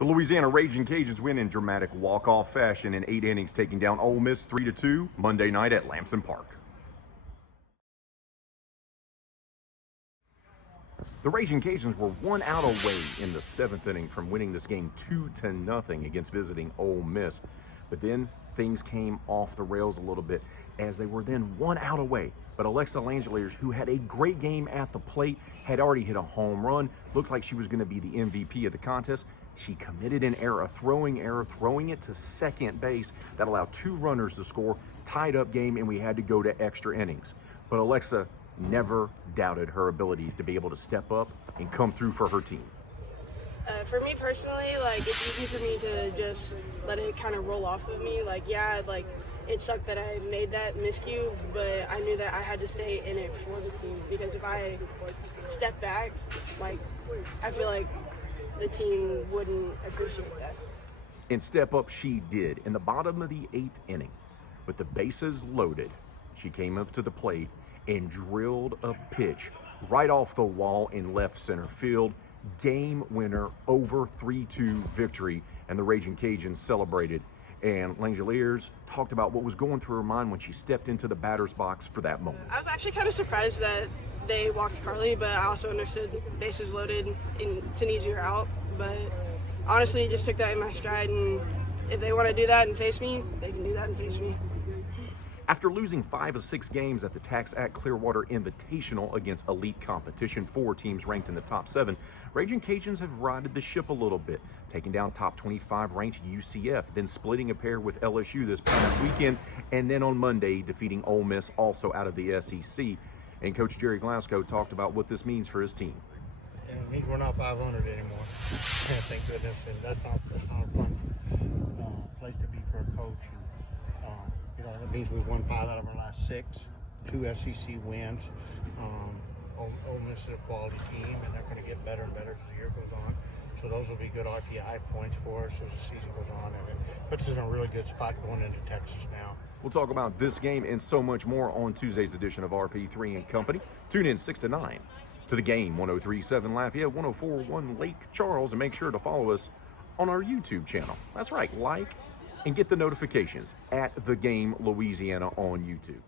The Louisiana Raging Cajuns win in dramatic walk-off fashion in 8 innings, taking down Ole Miss 3-2 Monday night at Lamson Park. The Raging Cajuns were 1 out away in the 7th inning from winning this game 2-0 against visiting Ole Miss. But then things came off the rails a little bit as they were then 1 out away. But Alexa Langeliers, who had a great game at the plate, had already hit a home run, looked like she was going to be the MVP of the contest. She committed an error, throwing it to second base that allowed 2 runners to score, tied up game, and we had to go to extra innings. But Alexa never doubted her abilities to be able to step up and come through for her team. For me personally, it's easy for me to just let it kind of roll off of me. It sucked that I made that miscue, but I knew that I had to stay in it for the team, because if I step back, I feel like the team wouldn't appreciate that. And step up she did. In the bottom of the 8th inning, with the bases loaded, she came up to the plate and drilled a pitch right off the wall in left center field. Game winner, over 3-2 victory, and the Raging Cajuns celebrated. And Langeliers talked about what was going through her mind when she stepped into the batter's box for that moment. I was actually kind of surprised that they walked Carly, but I also understood bases loaded and it's an easier out. But honestly, just took that in my stride, and if they want to do that and face me, they can do that and face me. After losing 5 of 6 games at the Tax Act Clearwater Invitational against elite competition, 4 teams ranked in the top 7, Raging Cajuns have righted the ship a little bit, taking down top 25 ranked UCF, then splitting a pair with LSU this past weekend, and then on Monday defeating Ole Miss, also out of the SEC. And Coach Jerry Glasgow talked about what this means for his team. It means we're not 500 anymore. Thank goodness, and that's not a fun place to be for a coach. It means we've won 5 out of our last 6, 2 SEC wins. Ole Miss is a quality team, and they're going to get better and better as the year goes on. So those will be good RPI points for us as the season goes on, and it puts us in a really good spot going into Texas now. We'll talk about this game and so much more on Tuesday's edition of RP3 and Company. Tune in 6 to 9 to The Game, 103.7 Lafayette, 104.1 Lake Charles, and make sure to follow us on our YouTube channel. That's right, like and get the notifications at The Game Louisiana on YouTube.